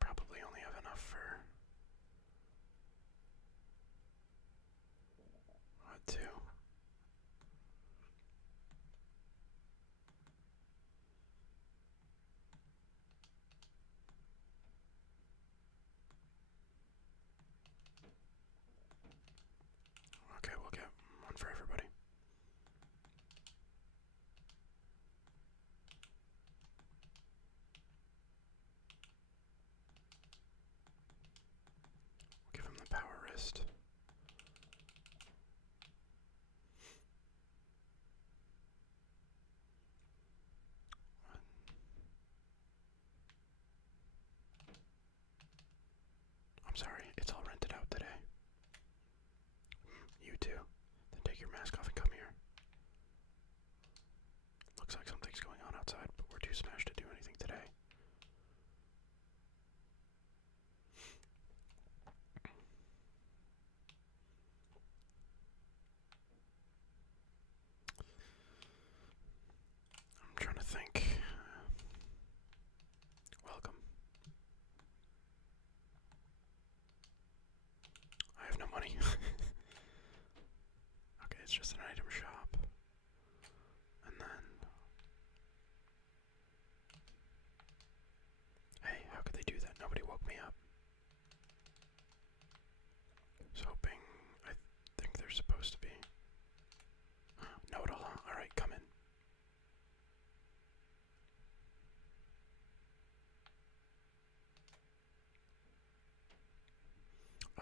Probably only have enough for two. Okay, we'll get one for everybody. Give him the power wrist. I'm sorry, it's all rented out today. You too. Then take your mask off and come here. Looks like something's going on outside, but we're too smashed to do anything today. I'm trying to think. Welcome. I have no money. Okay, it's just an item shop. And then... Hey, how could they do that? Nobody woke me up. I was hoping... I think they're supposed to be. Know it all, huh? Alright, come in.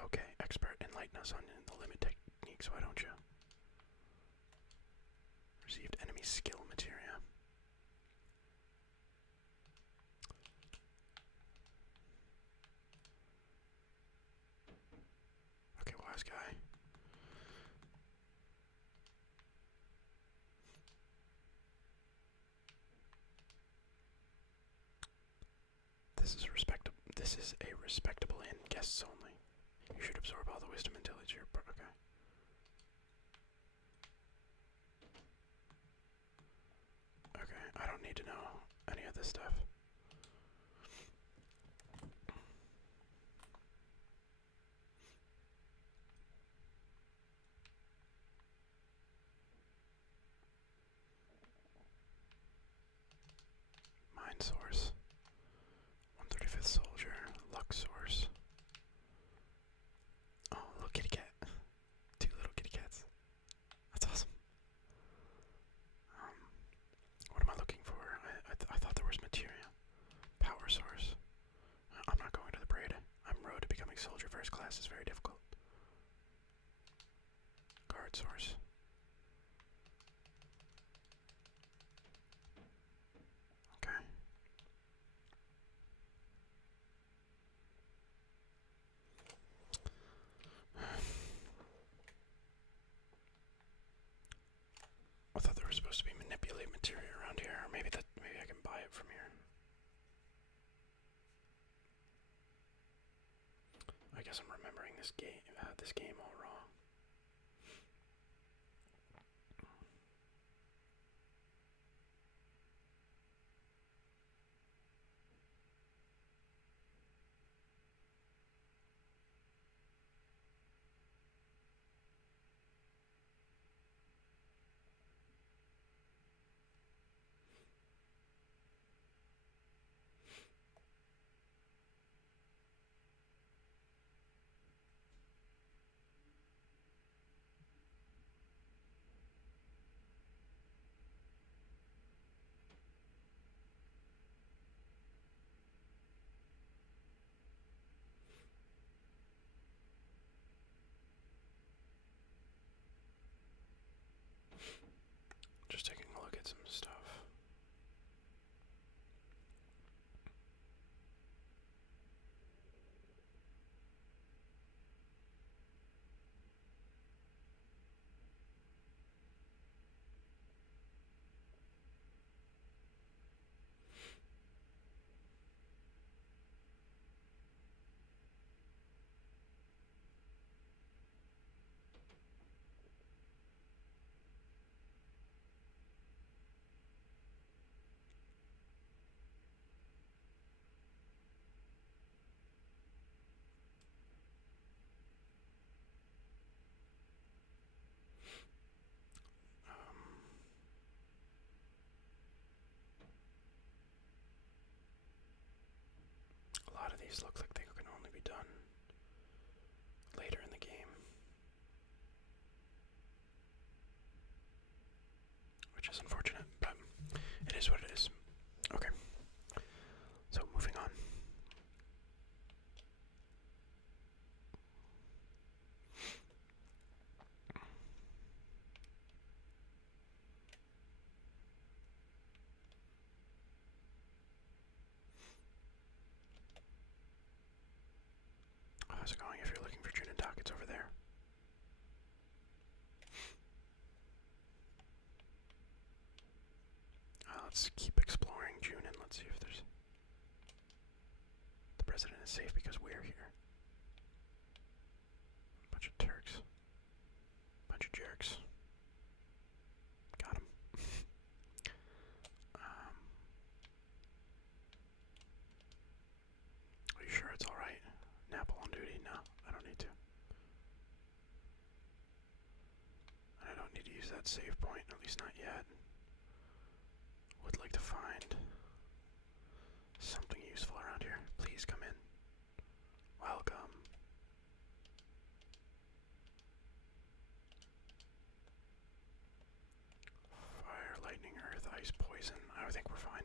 Okay, expert, enlighten us on the limit techniques, why don't you? Received enemy skill materia. Okay, wise guy. This is a respectable inn, guests only. You should absorb all the wisdom until it's your okay. Okay, I don't need to know any of this stuff. Mind source. 135th soldier. Luck source. speed source. Okay. I thought there was supposed to be manipulate material around here, or maybe I can buy it from here. I guess I'm remembering this game all wrong. Just taking a look at some stuff. A lot of these look like they can only be done later in the game, which is unfortunate, but it is what it is. Okay, so moving on. How's it going if you're looking for Junon dockets over there? Let's keep exploring Junon. Let's see if there's... The president is safe because we're here. Bunch of Turks. Bunch of jerks. Got him. Are you sure it's alright? Napple on duty? No, I don't need to. And I don't need to use that save point, at least not yet. Would like to find something useful around here. Please come in. Welcome. Fire, lightning, earth, ice, poison. I think we're fine.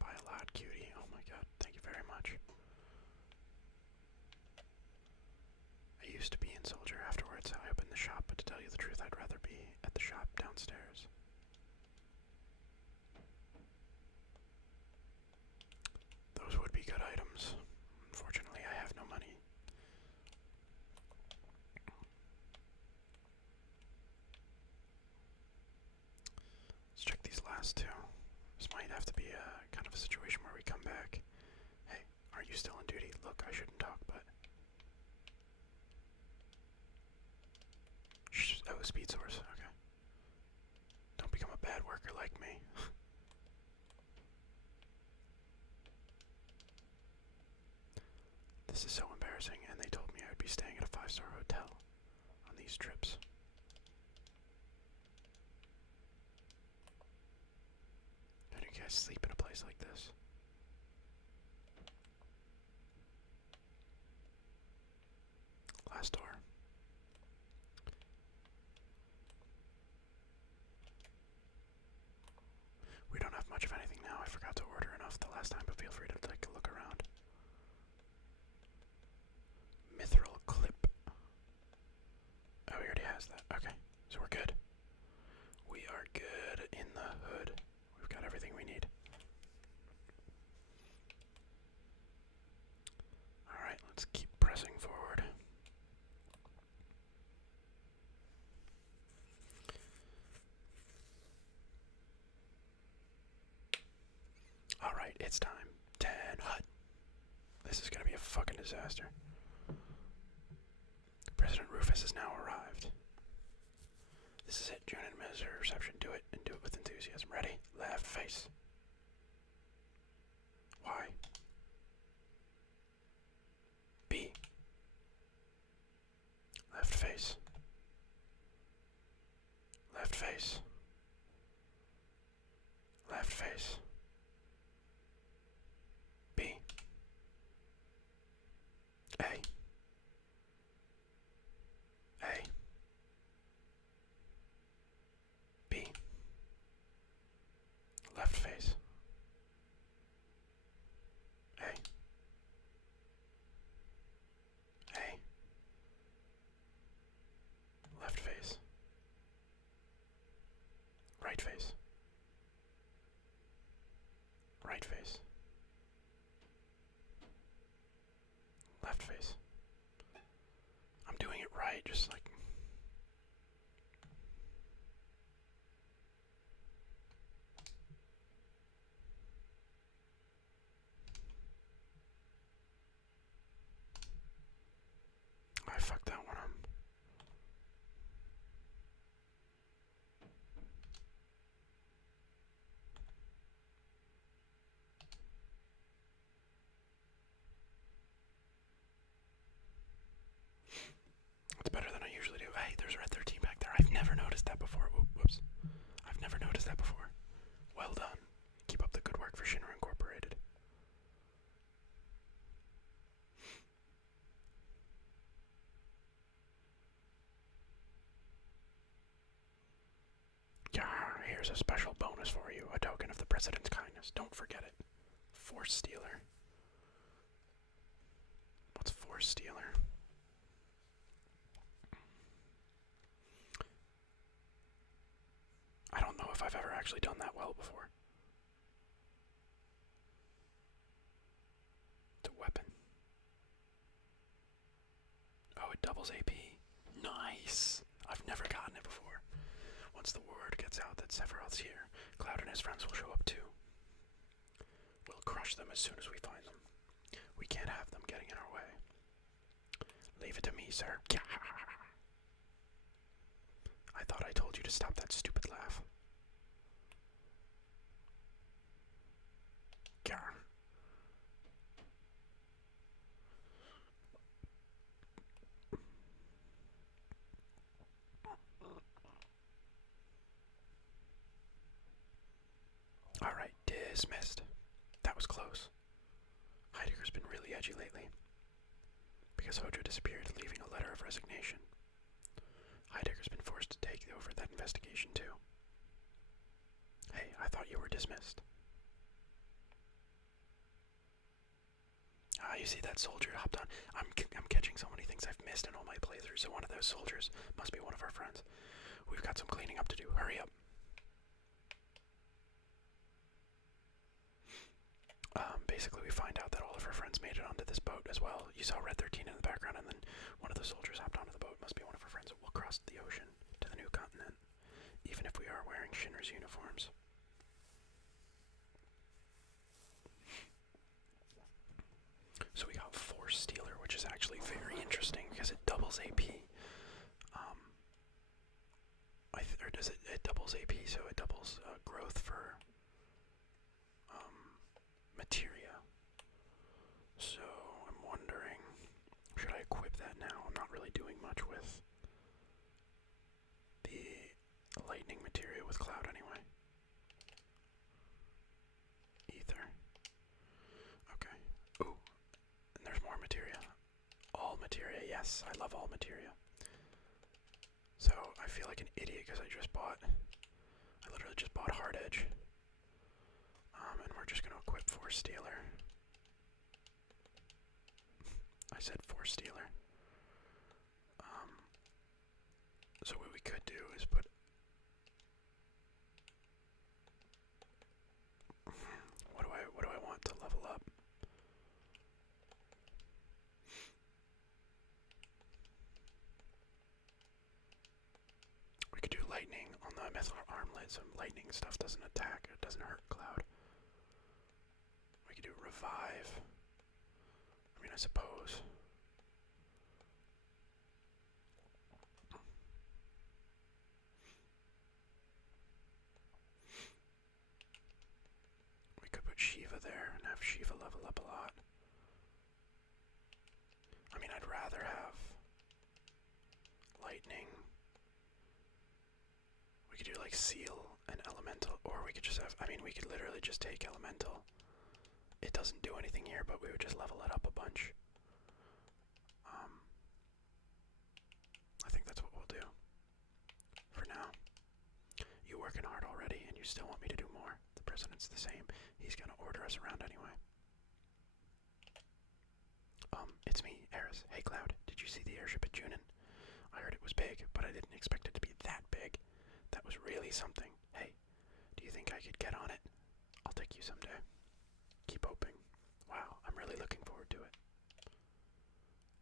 Buy a lot, cutie. Oh my god, thank you very much. I used to be in Soldier. Afterwards, I opened the shop, but to tell you the truth, I'd rather be at the shop downstairs. Those would be good items. Unfortunately, I have no money. Let's check these last two. This might have to be a kind of a situation where we come back. Hey, are you still on duty? Look, I shouldn't talk, but... Oh, speed source, okay. Don't become a bad worker like me. This is so embarrassing, and they told me I would be staying at a 5-star hotel on these trips. How do you guys sleep in a place like this? Last door. to order enough the last time, but feel free to take a look around. Mithril clip. Oh, he already has that. Okay, so we're good. We are good in the hood. We've got everything we need. Alright, let's keep pressing forward. Alright, it's time. 10 hut. This is gonna be a fucking disaster. President Rufus has now arrived. This is it. Junon administer reception. Do it, and do it with enthusiasm. Ready? Left face. Y. B. Left face. Left face. Left face. B. A. A. B. Left face. A. A. Left face. Right face. Right face. Left face. I'm doing it right, just like... I fucked that one up. It's better than I usually do. Hey, there's Red 13 back there. I've never noticed that before. Whoops. I've never noticed that before. Well done. Keep up the good work for Shinra Incorporated. Yeah, here's a special bonus for you. A token of the President's kindness. Don't forget it. Force Stealer. What's Force Stealer? I don't know if I've ever actually done that well before. It's a weapon. Oh, it doubles AP. Nice! I've never gotten it before. Once the word gets out that Sephiroth's here, Cloud and his friends will show up too. We'll crush them as soon as we find them. We can't have them getting in our way. Leave it to me, sir. I thought I told you to stop that stupid laugh. Alright, dismissed. That was close. Heidegger's been really edgy lately. Because Hojo disappeared, leaving a letter of resignation. Heidegger's been forced to take over that investigation too. Hey, I thought you were dismissed. Ah, you see that soldier hopped on? I'm catching so many things I've missed in all my playthroughs, so one of those soldiers must be one of our friends. We've got some cleaning up to do. Hurry up. Basically, we find out that all of our friends made it onto this boat as well. You saw Red 13 in the background, and then one of the soldiers hopped onto the boat. Must be one of our friends. We'll cross the ocean to the new continent, even if we are wearing Shinra's uniforms. So we got Force Stealer, which is actually very interesting because it doubles AP. Or does it? It doubles AP, so it doubles growth for materia. So I'm wondering, should I equip that now? I'm not really doing much with the lightning materia with Cloud anyway. Ether. Okay. Ooh, and there's more materia. All materia, yes, I love all materia. So I feel like an idiot because I literally just bought Hard Edge. And we're just gonna equip Force Stealer. I said Force Stealer. So what we could do is put. What do I want to level up? We could do lightning on the Mythical Armlet, so lightning stuff doesn't attack, it doesn't hurt Cloud. We could do revive. I mean, I suppose. We could put Shiva there and have Shiva level up a lot. I mean, I'd rather have lightning. We could do like seal and elemental, or we could just have, I mean, we could literally just take elemental. It doesn't do anything here, but we would just level it up a bunch. I think that's what we'll do for now. You working hard already, and you still want me to do more. The president's the same. He's gonna order us around anyway. It's me, Eris. Hey, Cloud. Did you see the airship at Junon? I heard it was big, but I didn't expect it to be that big. That was really something. Hey, do you think I could get on it? I'll take you someday. Keep hoping. Wow, I'm really looking forward to it.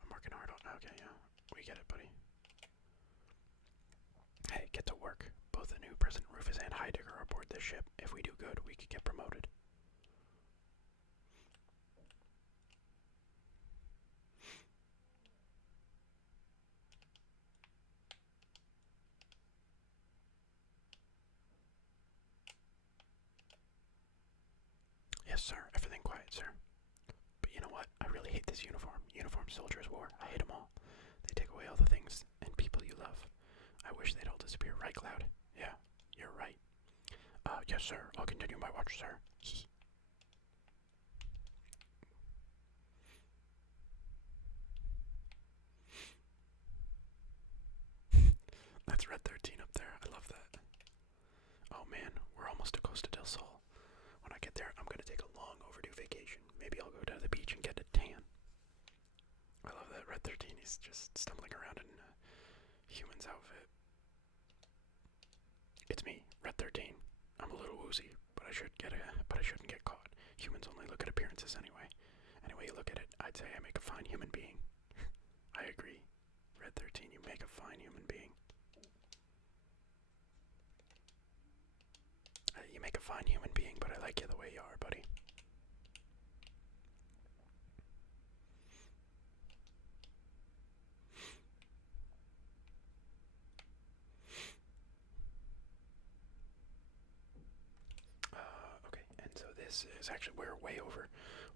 I'm working hard on. Okay, yeah, we get it, buddy. Hey, get to work. Both the new President Rufus and Heidegger are aboard this ship. If we do good, we could get promoted. Yes, sir. Everything quiet, sir. But you know what? I really hate this uniform. Uniform soldiers war. I hate them all. They take away all the things and people you love. I wish they'd all disappear, right, Cloud? Yeah, you're right. Yes, sir. I'll continue my watch, sir. That's Red 13 up there. I love that. Oh man, we're almost to Costa del Sol. When I get there, I'm gonna take a long overdue vacation. Maybe I'll go down to the beach and get a tan. I love that Red 13. He's just stumbling around in a human's outfit. It's me, Red 13. I'm a little woozy, but I shouldn't get caught. Humans only look at appearances anyway. Any way you look at it, I'd say I make a fine human being. I agree. Red 13, you make a fine human being. You make a fine human being, but I like you the way you are, buddy. Okay, and so this is actually, we're way over.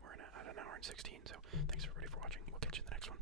We're at an hour and 16, so thanks everybody for watching. We'll catch you in the next one.